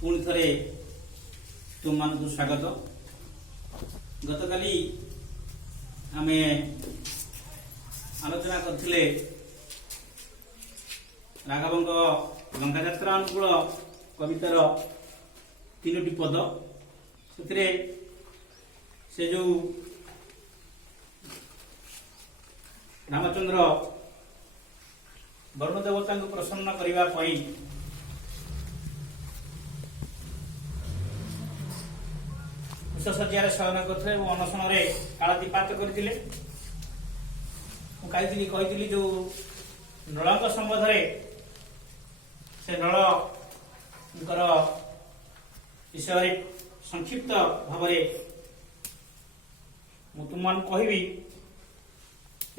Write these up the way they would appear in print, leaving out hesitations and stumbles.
पुणी थे तुम मान स्वागत। गतकाली आमे आलोचना करथिले राघवंक गंगा यात्रा अनुकूल कवितार तीनोटी पद से जो रामचंद्र वरुण देवता को प्रसन्न करने कुशसज्जार शयन करते अनशन कालातीपात करते कही जो नल संबंध से नल विषय संक्षिप्त भाव तुम मान कहि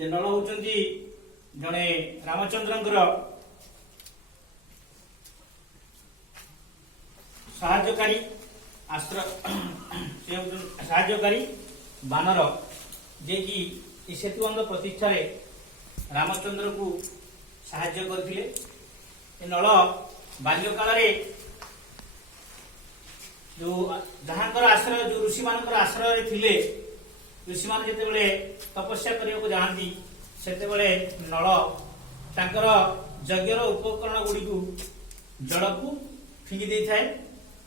नल होती जड़े रामचंद्र साहाय्यकारी साहाय्यकारी बानर जे कि सेतुबंध प्रतिष्ठा रामचंद्र को साहाय्य करथिले। नल बाल्यकाल जो जहांकर आश्रय जो ऋषि मान आश्रय थिले ऋषि मान जेतेबेले तपस्या करने को जाती सेतेबेले नल तांकर यज्ञर उपकरण गुड़ी को जल को फिंगी दे थाए।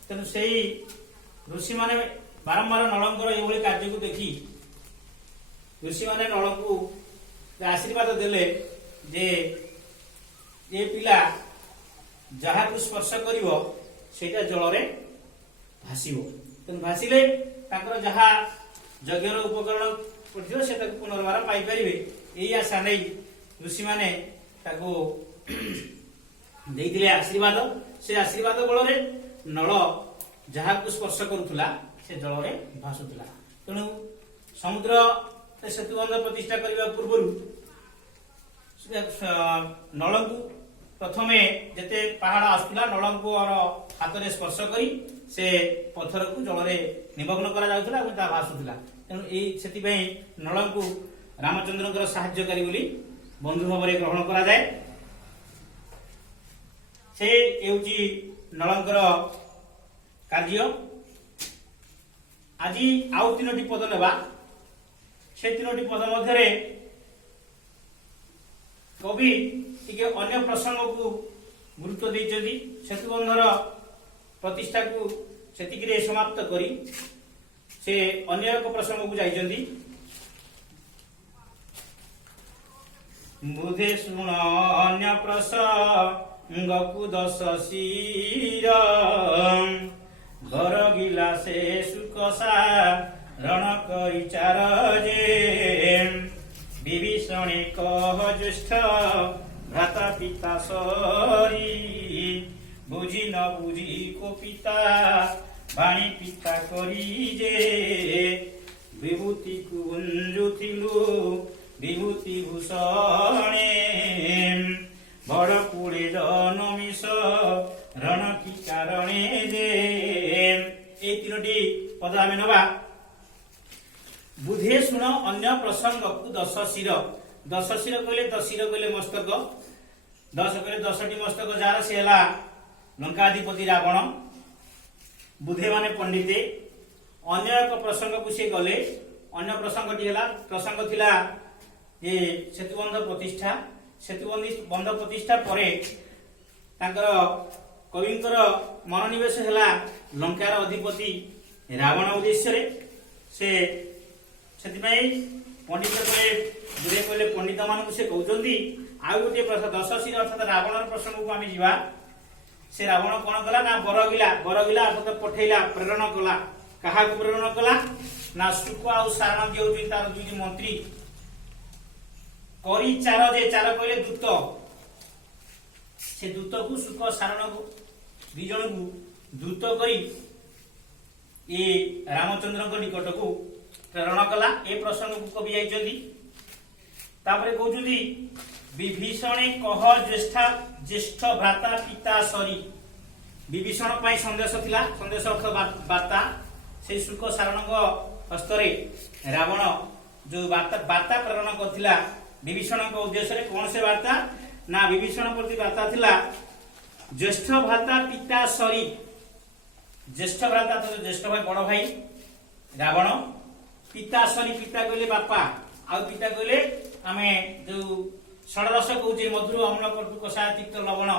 तेणु से ऋषि माने बारंबार नलंकर ये कार्य को देखी ऋषि माने नल को आशीर्वाद देले जे ये पिला जहाँ को स्पर्श करिवो सेटा जल रे भासिबो। तेणु भासिले तांकर जहाँ यज्ञर उपकरण पड़ो से पुनर्बार पाइपर यही आशा नहीं ऋषि मैंने देते आशीर्वाद से आशीर्वाद बल नल जहाँ को स्पर्श करुला से जल में भासुला। तेणु समुद्र सेतुबंध प्रतिष्ठा करने पूर्व नल को प्रथम जिते पहाड़ आसूला नल को हाथ में स्पर्श कर से पत्थर को जल में निमग्न करा भासुला। तेणु ये नल को रामचंद्र साहाय्यकारी बोली बंधु भाव में ग्रहण करा जाए। से नलंकर कार्य आज आउ तीनोटी पद नेबा से तीनोटी पद मध्य कवि टिके अन्य प्रसंग को गुरुत्व देइछथि। सेतुबंधर प्रतिष्ठा को सेतिकिरे समाप्त करी से अन्य एक प्रसंग को जाइछथि। बुधे सुन अन्य प्रसंग को दश शिर घर गिला से सुकसा रण करिचार जे विभीषणे कह ज्येष्ठ भ्राता पिता सरी बुझी न बुझी को पिता बाणी पिता करी जे विभूति कुंजुथिलु विभूति भूषणे बड़ पुड़े नमिष रण की कारणे जे ये तीनोटी पद आम नवा। बुधे शुण अन्य प्रसंग को दश शिर कहले दश शिर कहले मस्तक दश कहले 10टी मस्तक जार से लंकाधिपति रावण बुधे माने पंडिते अन्य एक प्रसंग को से गले अन्य प्रसंग थिला ये सेतुबंध प्रतिष्ठा सेतुबंध प्रतिष्ठा परे तांकर कविंकर मनोनिवेश है लंकार अधिपति रावण उद्देश्य से पंडित कहले पंडित मान से कहते आउ गोटे दश शिर अर्थात रावण प्रसंग को आम जा से रावण कौन कला ना बरगिला अर्थात पठेला प्रेरण कला क्या प्रेरण कला ना सुख आउ सारण जे तार दुई मंत्री करी चार जे चार कहले दूत से दूत को सुख सारण को दी जन को दूत करी ये रामचंद्र निकट को प्रेरण कला ए प्रसंग को कवि आई कहते विभीषणे कह ज्येष्ठ भ्राता पिता सरी विभीषण संदेश थिला संदेश अर्थ वार्ता से सुख सारण हस्तरे रावण जो वार्ता प्रेरण करथिला विभीषण उद्देश्य कौन से वार्ता ना विभीषण प्रति वार्ता थिला ज्येष्ठ भ्राता पिता सरी ज्येष्ठ भ्राता तो ज्येष्ठ भाई बड़ भाई रावण पिता सरी पिता कहले बापा आ पिता कहले आमे जो षडरस कहूचे मधुर अम्ल कटु कषाय तिक्त लवण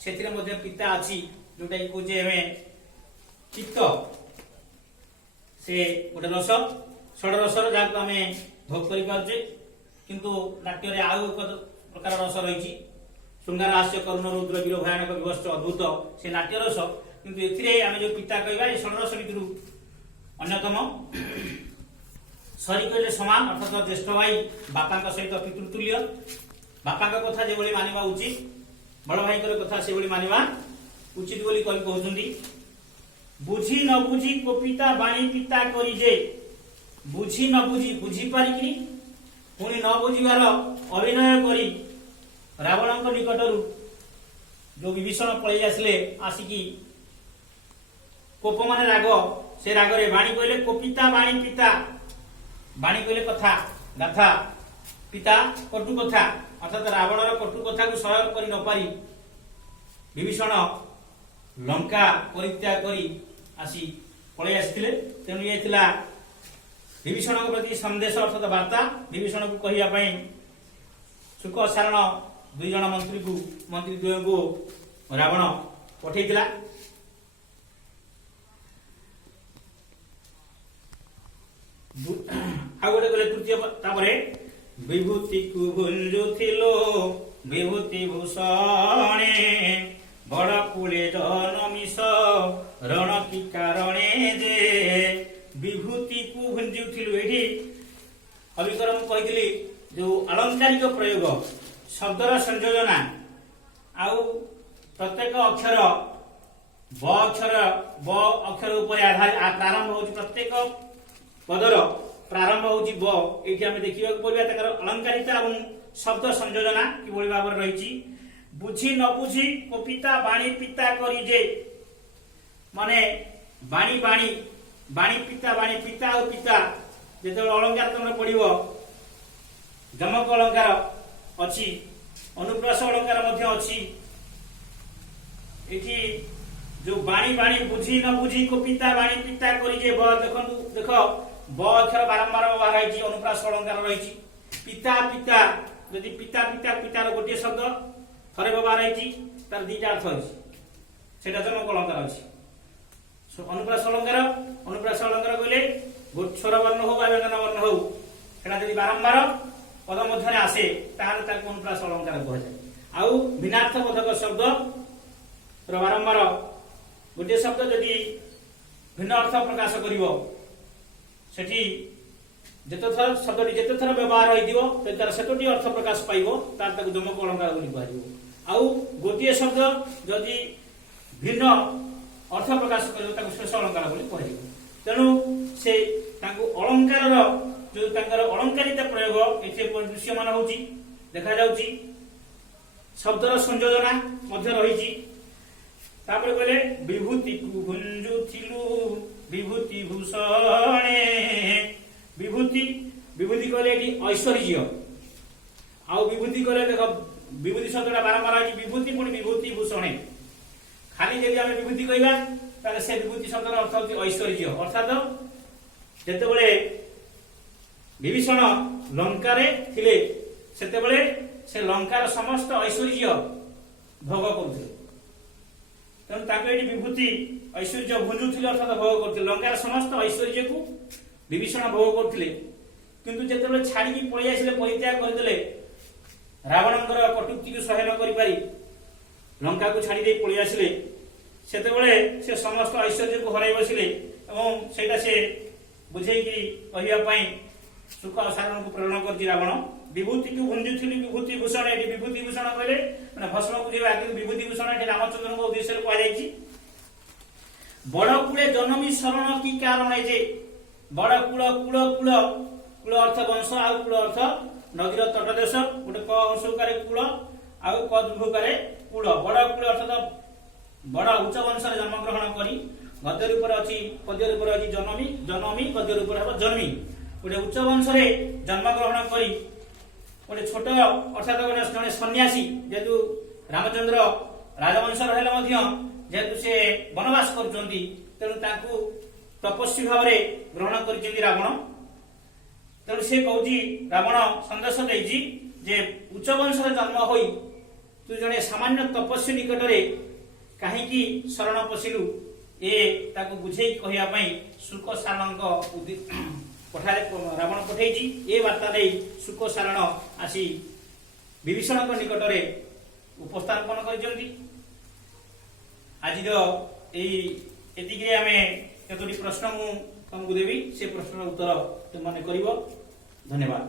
से पिता अच्छी जोटा कि कहे हमें चित्त से गोटे रस षडरसर जहाँ आम भोग करें किंतु नाट्य आउ एक प्रकार रस रही श्रृंगार हास्य करुण रौद्र वीर भयानक विभस्त अद्भुत से नाट्य रस किंतु एम जो पिता कहवा षडरस भितर अन्यतम सरी कहले समान अर्थात ज्येष्ठ भाई बापा सहित पितृतुल्य बापा कथा जो मानवा उचित बड़ भाई कथा से मानवा उचित बोली कवि कहते बुझी न बुझी को पिता बाणी पिता करी जे बुझी न बुझी बुझी पारिकी पुणी न बुझीबार अभिनय करी रावण निकटरू जो विभीषण पलि आसिले आसिकी कोप मान राग से रागरे बाणी कहले कोपिता बाणी पिता बाणी कहले कथा गाथा पिता कटु कथा अर्थात रावणर कटु कथा को सहयोग कर न पारी विभीषण लंका परित्याग करी आसी पलि आसिथिले तेणु ये थिला विभीषण के प्रति संदेश अर्थात वार्ता विभीषण को कहवा सुख सारण दुई जन मंत्री द्वय को रावण पठेइथिला आ गोटे गले तृतीय तापरे विभूति को भुंजुथिलो विभूति भूषणे बड़ कूले जनमिष रण की कारणे जे विभूति को भुंजुथिलो एठी अभिक्रम कहिथिली जो अलंकारिक प्रयोग शब्दर संयोजना आउ प्रत्येक अक्षर ब अक्षर उपर आधार प्रारंभ होची प्रत्येक पदर प्रारंभ होची ब एठी हम देखिबा पड़िबा तकर अलंकारिता एवं शब्द संयोजना किभଳି भाବରେ रहिची बुझी न बुझी को पिता बाणी पिता करी जे माने बाणी बाणी बाणी पिता और पिता जेते अलंकार तुम पड़िबो गमक अलंकार अछि अनुप्रास अलंकार मध्य अछि एठी जो बाणी बाणी बुझी न बुझी को पिता बाणी पिता करी जे ब देखो ब अक्षर बारंबार व्यवहार है अनुप्रास अलंकार रही पिता पिता यदि पिता पिता पितार गोटे शब्द थरे व्यवहार है तार दुईटा अर्थ अच्छी जन्मक अलंकार अच्छी अनुप्रास अलंकार कहले स्वर वर्ण हो व्यंजन वर्ण हो यदि बारंबार पद मध्य आसे अनुप्रास अलंकार कहुए आउ भिन्नार्थ बोधक शब्द बारंबार गोटे शब्द जदि भिन्न अर्थ प्रकाश करिवो सेठी जेते थर शब्दटी जेते थर व्यवहार होइदिवो तार सेतोटी अर्थ प्रकाश पाइबो तार ताकु जमक अलंकार बोली कहजिवो आउ गोटिए शब्द जदि भिन्न अर्थ प्रकाश करिवो ताकु शेष अलंकार बोली कहजिवो तेनु से ताकु अलंकारर जो ताकर अलंकारिता प्रयोग एथे दृश्यमान होची देखा जाउची शब्दर संयोजना मध्य रहिची तापर कहले विभूति को भुंजुथिलु विभूति भूषणे विभूति कहले एटी ऐश्वर्य आउ विभूति कहले देखो विभूति शब्दटा बारंबार आछि विभूति पुणी विभूति भूषणे खाली यदि आमे विभूति कहबा ताले से विभूति शब्दर अर्थ होछि ऐश्वर्य अर्थात जेतेबेले विभीषण लंकारे थिले सेतेबेले से लंकार समस्त ऐश्वर्य भोग करुथिले तेणु ताके विभूति ऐश्वर्य भुंजुथिले अर्थात भोग करथिले लंकार समस्त ऐश्वर्य को विभीषण भोग करथिले किंतु जेतेबेले छाड़ी पळि आसिले परित्याग करदेले रावणंकर कटुक्ति को सहन करि पारि लंका को छाड़ी दे पळि आसिले सेतेबेले से समस्त ऐश्वर्य को हराई बसिले एवं सेटा से बुझेई कि कहिया पई सुख सारण को प्रेरणा करछि रावण विभूति को भुंजुथिले विभूति भूषण एटी विभूति भूषण कहले माने भस्म को जेबा कि विभूति भूषण एटी रामचंद्र को उद्देश्य रे कहै जायछि बड़ कूले जन्मी शरण की कारण जे बड़ कूल कूल कूल कूल अर्थ वंश आ कूल अर्थ नदीर तटदेश गोटे क अंशकारे कूल आ क दीर्घकारे कूल बड़ कूल अर्थात बड़ उच्च वंश रे जन्म ग्रहण करी गद्य रूप रे अछि पद्य रूप रे अछि जनमी जनमी गद्य रूप रे जन्मी गोटे उच्च वंश रे जन्म ग्रहण करी गोटे छोट अर्थात गोटे जने सन्यासी जेतु रामचंद्र राजवंश रहले मध्य जेहेतु से वनवास करुचंती तेणु तांकु तपस्वी भाव ग्रहण कर रावण तेणु से कहूँ रावण संदेश देजी जे उच्च वंश जन्म होई तू जड़े सामान्य तपस्वी निकट में कहीं शरण पशिलु ए ताकू बुझे कहवाई शुक सारण पठारे रावण पठे ए वार्ता नहीं शुक सारण आसी विभीषण निकट में उपस्थापन कर आज आम कतोटी प्रश्न मुझे तुमको देवी से प्रश्न उत्तर तुमने कर धन्यवाद।